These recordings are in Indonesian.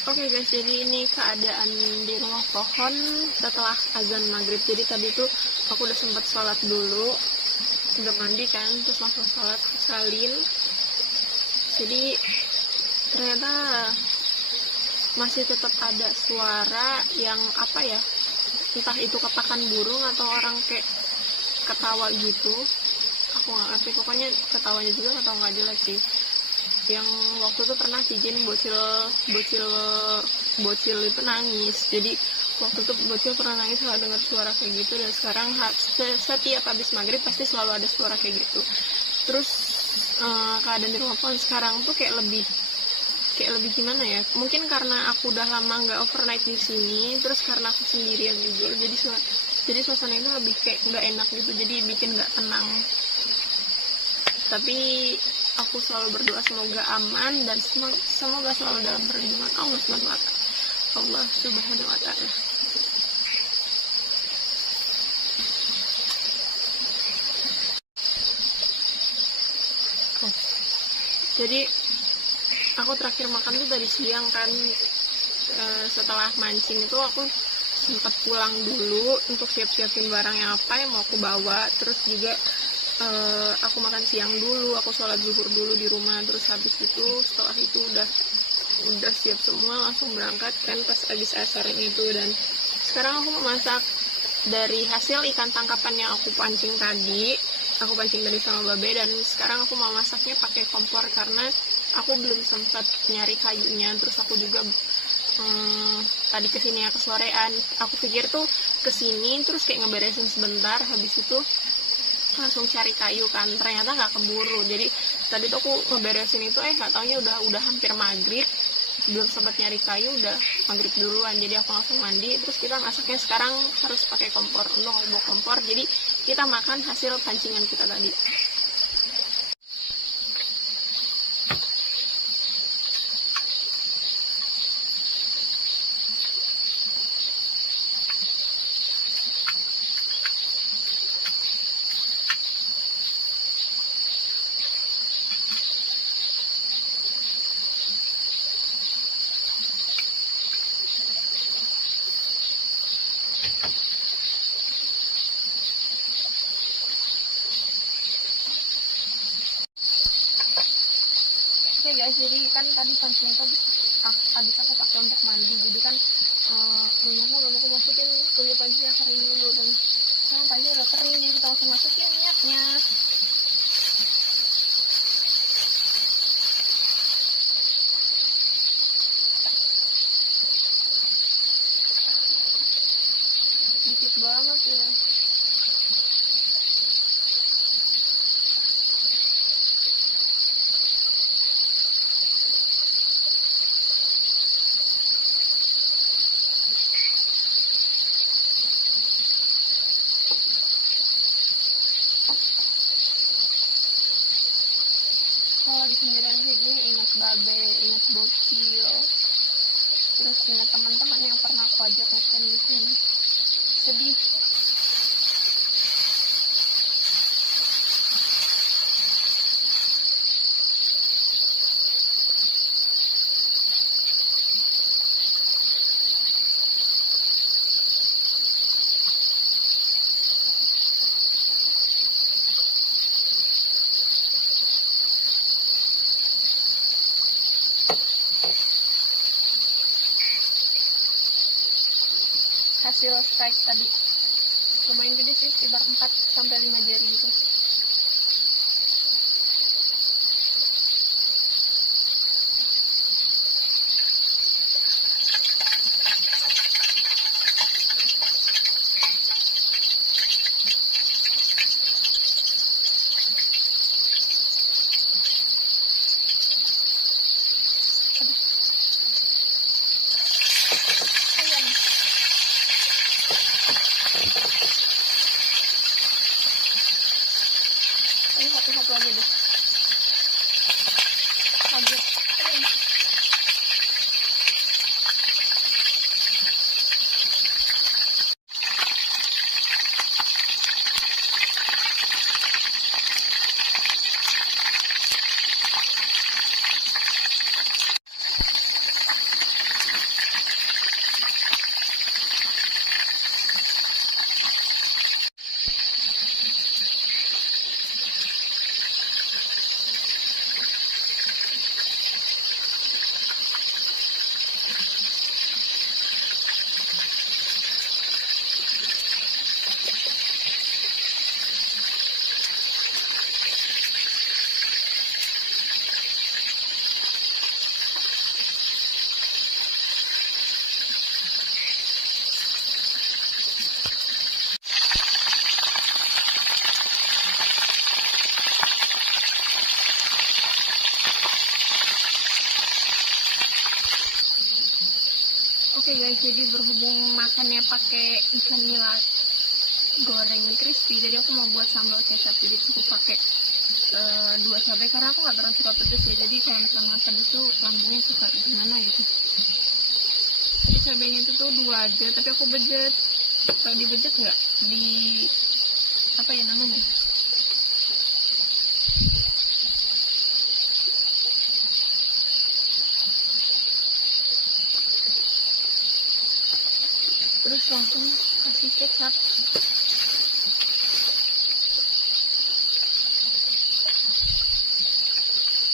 Oke guys, jadi ini keadaan di rumah pohon setelah azan maghrib. Jadi tadi tuh aku udah sempat sholat dulu, udah mandi kan, terus langsung sholat salin. Jadi ternyata masih tetap ada suara yang apa ya, entah itu ketakan burung atau orang kayak ketawa gitu. Aku nggak ngerti, pokoknya ketawanya juga ketawa nggak jelas sih. Yang waktu itu pernah izin bocil itu nangis. Jadi waktu itu bocil pernah nangis kalau dengar suara kayak gitu, dan sekarang setiap habis maghrib pasti selalu ada suara kayak gitu. Terus keadaan di rumah pohon sekarang tuh kayak lebih gimana ya, mungkin karena aku udah lama nggak overnight di sini, terus karena aku sendirian juga, jadi suasana itu lebih kayak nggak enak gitu, jadi bikin nggak tenang. Tapi aku selalu berdoa semoga aman dan semoga selalu dalam perlindungan Allah Subhanahu wa Ta'ala. Jadi aku terakhir makan tuh dari siang kan. Setelah mancing itu aku sempat pulang dulu untuk siap-siapin barang yang apa yang mau aku bawa. Terus juga aku makan siang dulu, aku sholat zuhur dulu di rumah. Terus habis itu, setelah itu udah siap semua, langsung berangkat kan pas habis asarnya itu. Dan sekarang aku mau masak dari hasil ikan tangkapan yang aku pancing tadi sama Babe. Dan sekarang aku mau masaknya pakai kompor karena aku belum sempat nyari kayunya. Terus aku juga tadi kesini ya kesorean. Aku pikir tuh kesini terus kayak ngeberesin sebentar, habis itu langsung cari kayu kan, ternyata nggak keburu. Jadi tadi tuh aku ngeberesin itu, nggak taunya udah hampir maghrib, belum sempat nyari kayu, udah maghrib duluan. Jadi aku langsung mandi, terus kita masaknya sekarang harus pakai kompor. Untuk bawa kompor, jadi kita makan hasil pancingan kita tadi. Oke guys, jadi kan tadi pancing itu habis aku pakai untuk mandi. Jadi kan minyaknya belum aku masukin, tunggu pancingnya kering dulu. Dan sekarang pancing udah kering, jadi kita langsung masukin minyaknya. Dikit banget ya. Kalau di sendirian kayak gini, ingat Babe, ingat bocil, terus ingat teman-teman yang pernah aku ajak makan di sini. Sedih. Hasil strike tadi lumayan gede sih, sekitar 4-5 jari gitu. Satu aja deh. Kaget. Oke guys, jadi berhubung makannya pakai ikan nila goreng crispy, jadi aku mau buat sambal kecap. Jadi aku pakai 2 cabai karena aku nggak terlalu suka pedas ya. Jadi kalau misalnya makan pedas tuh lambungnya suka gimana gitu. Jadi cabainya itu tuh 2 aja, tapi aku bejet. Kalau dibejet nggak di apa ya namanya? Terus langsung kasih kecap.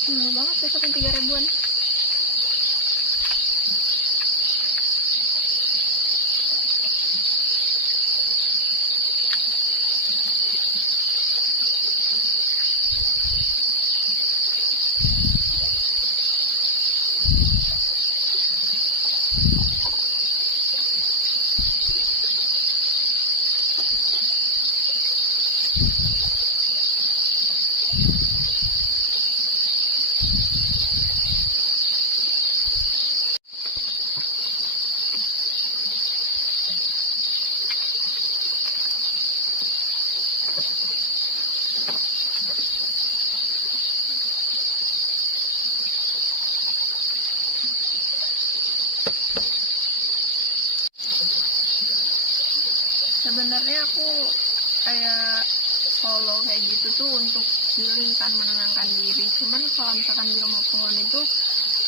Mahal banget kecapnya 3 ribuan. Sebenarnya aku kayak solo kayak gitu tuh untuk healing kan, menenangkan diri. Cuman kalau misalkan di rumah pohon itu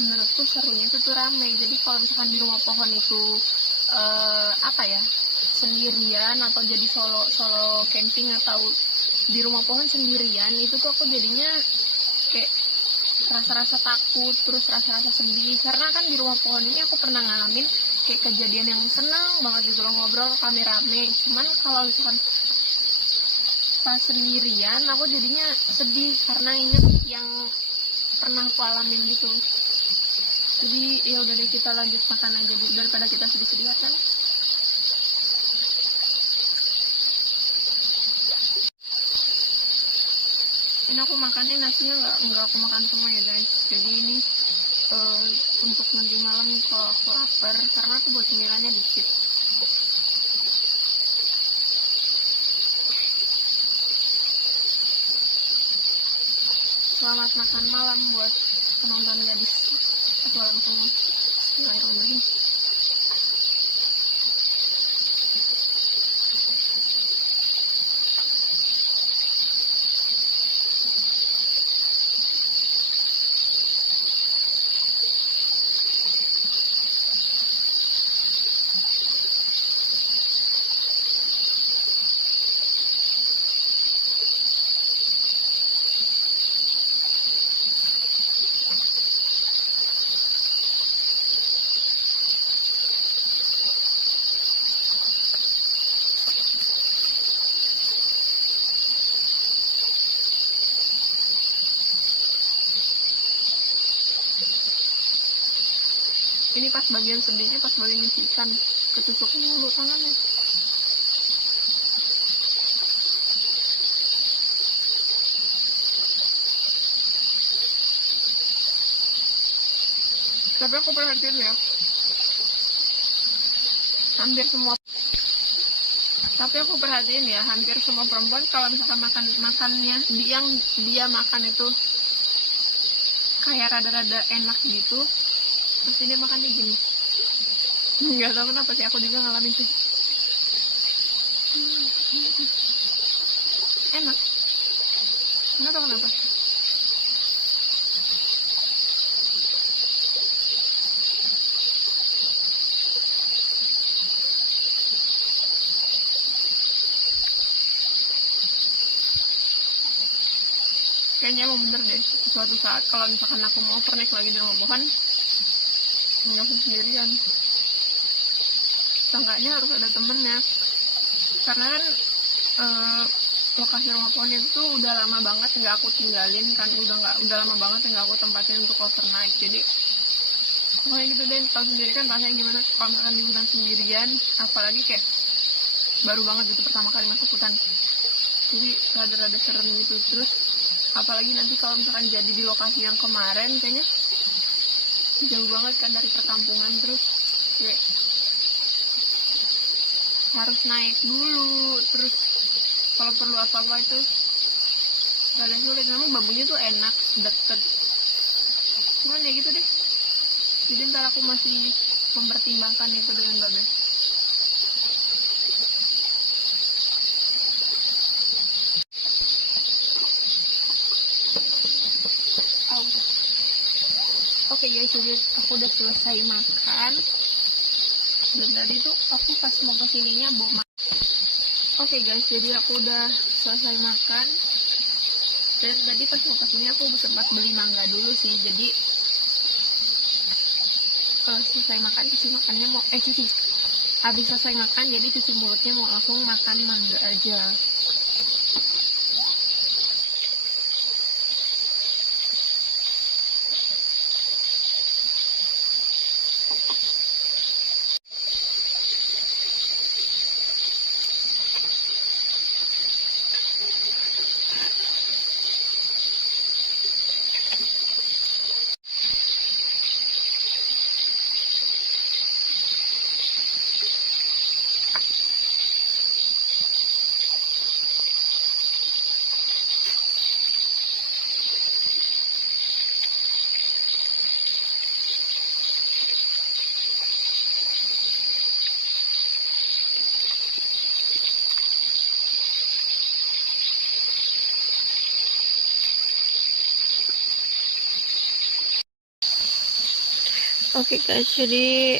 menurutku serunya itu tuh rame. Jadi kalau misalkan di rumah pohon itu apa ya, sendirian atau jadi solo camping atau di rumah pohon sendirian, itu tuh aku jadinya kayak rasa-rasa takut, terus rasa-rasa sedih. Karena kan di rumah pohon ini aku pernah ngalamin kayak kejadian yang senang banget gitu loh, ngobrol rame-rame. Cuman kalau misalkan pas sendirian aku jadinya sedih karena inget yang pernah aku alamin gitu. Jadi ya udah deh, kita lanjut makan aja Bu, daripada kita sedih-sedih kan. Ini aku makannya nasinya nggak aku makan semua ya guys. Jadi ini untuk nanti malam kalau aku lapar, karena aku buat cemilannya dikit. Selamat makan malam buat penonton gadis. Aku langsung bismillahirrahmanirrahim. Ini pas bagian sedihnya, pas bagian ikan ketusuk dulu tangannya. Tapi aku perhatiin ya, hampir semua perempuan kalau misalkan makannya yang dia makan itu kayak rada-rada enak gitu, terus dia makannya gini. Nggak tahu kenapa sih, aku juga ngalamin sih. Enak, nggak tahu kenapa. Kayaknya emang bener deh, suatu saat kalau misalkan aku mau pernik lagi di rumah pohon, nggak usah sendirian. Seenggaknya harus ada temennya. Karena kan lokasi rumah pohon itu udah lama banget nggak aku tinggalin kan, udah lama banget nggak aku tempatin untuk overnight. Jadi pokoknya gitu deh, tahu sendiri kan rasanya gimana kalau makan di hutan sendirian, apalagi kayak baru banget gitu pertama kali masuk hutan. Jadi rada-rada serem gitu. Terus apalagi nanti kalau misalkan jadi di lokasi yang kemarin, kayaknya jauh banget kan dari perkampungan. Terus kayak harus naik dulu, terus kalau perlu apa-apa itu rada sulit. Memang bambunya tuh enak, deket, cuman ya gitu deh. Jadi ntar aku masih mempertimbangkan itu dengan Babe. Oke guys, jadi aku udah selesai makan. Dan tadi tuh aku pas mau kesininya bawa makan. Oke guys, jadi aku udah selesai makan. Dan tadi pas mau kesini aku sempat beli mangga dulu sih. Jadi selesai makan, cuci makannya mau habis selesai makan, jadi cuci mulutnya mau langsung makan mangga aja. Oke guys, jadi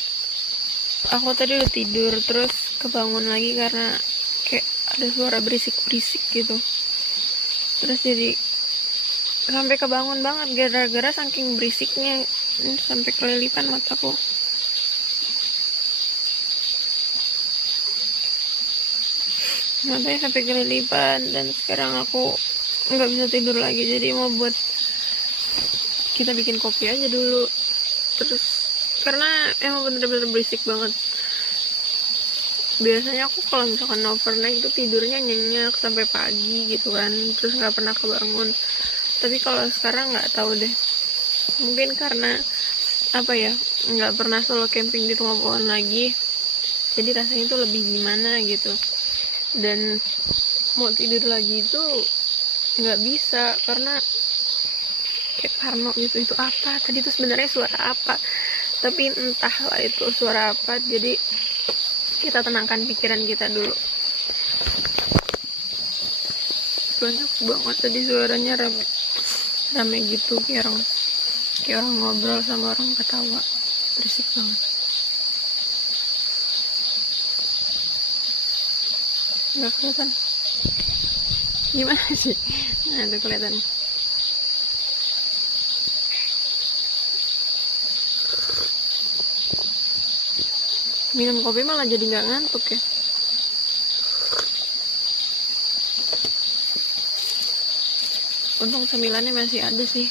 aku tadi udah tidur, terus kebangun lagi karena kayak ada suara berisik-berisik gitu. Terus jadi sampai kebangun banget gara-gara saking berisiknya, sampai kelilipan mataku. Matanya sampai kelilipan, dan sekarang aku nggak bisa tidur lagi. Jadi mau buat kita bikin kopi aja dulu. Terus karena emang bener-bener berisik banget. Biasanya aku kalau misalkan overnight itu tidurnya nyenyak sampai pagi gitu kan, terus nggak pernah kebangun. Tapi kalau sekarang nggak tahu deh, mungkin karena apa ya, nggak pernah solo camping di rumah pohon lagi, jadi rasanya itu lebih gimana gitu. Dan mau tidur lagi itu nggak bisa karena kayak parno gitu. Itu apa tadi tuh sebenarnya, suara apa? Tapi entahlah itu suara apa. Jadi kita tenangkan pikiran kita dulu. Banyak banget tadi suaranya, rame gitu, kayak orang ngobrol sama orang ketawa. Berisik banget. Nggak kelihatan gimana sih? Nah, udah kelihatan. Minum kopi malah jadi nggak ngantuk ya. Untung cemilannya masih ada sih.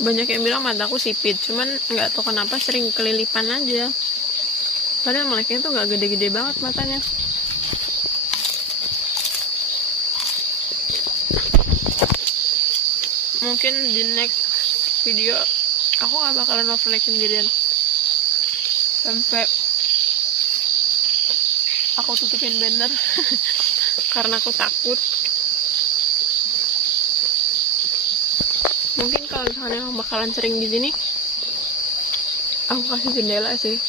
Banyak yang bilang mataku sipit, cuman nggak tahu kenapa sering kelilipan aja. Padahal meleknya tuh nggak gede-gede banget matanya. Mungkin di next video aku nggak bakalan overnight sendirian, sampai aku tutupin banner karena aku takut. Mungkin kalau misalnya emang bakalan sering di sini, aku kasih jendela sih.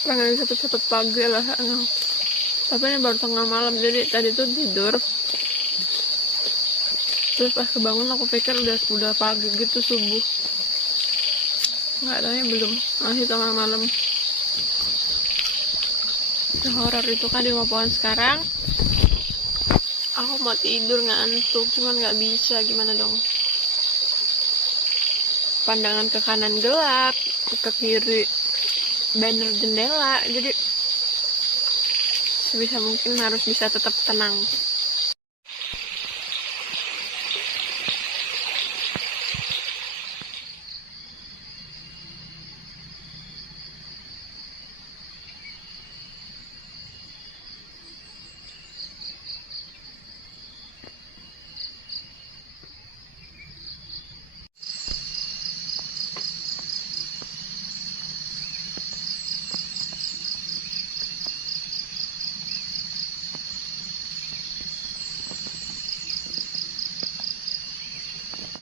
Pengen cepet-cepet pagi lah. Tapi ini baru tengah malam, jadi tadi tuh tidur. Terus pas kebangun aku pikir udah pagi gitu, subuh. Nggak taunya belum, masih tengah malam. Horor itu kan di rumah pohon sekarang. Aku mau tidur ngantuk, cuman nggak bisa, gimana dong. Pandangan ke kanan gelap, ke kiri banner jendela, jadi sebisa mungkin harus bisa tetap tenang.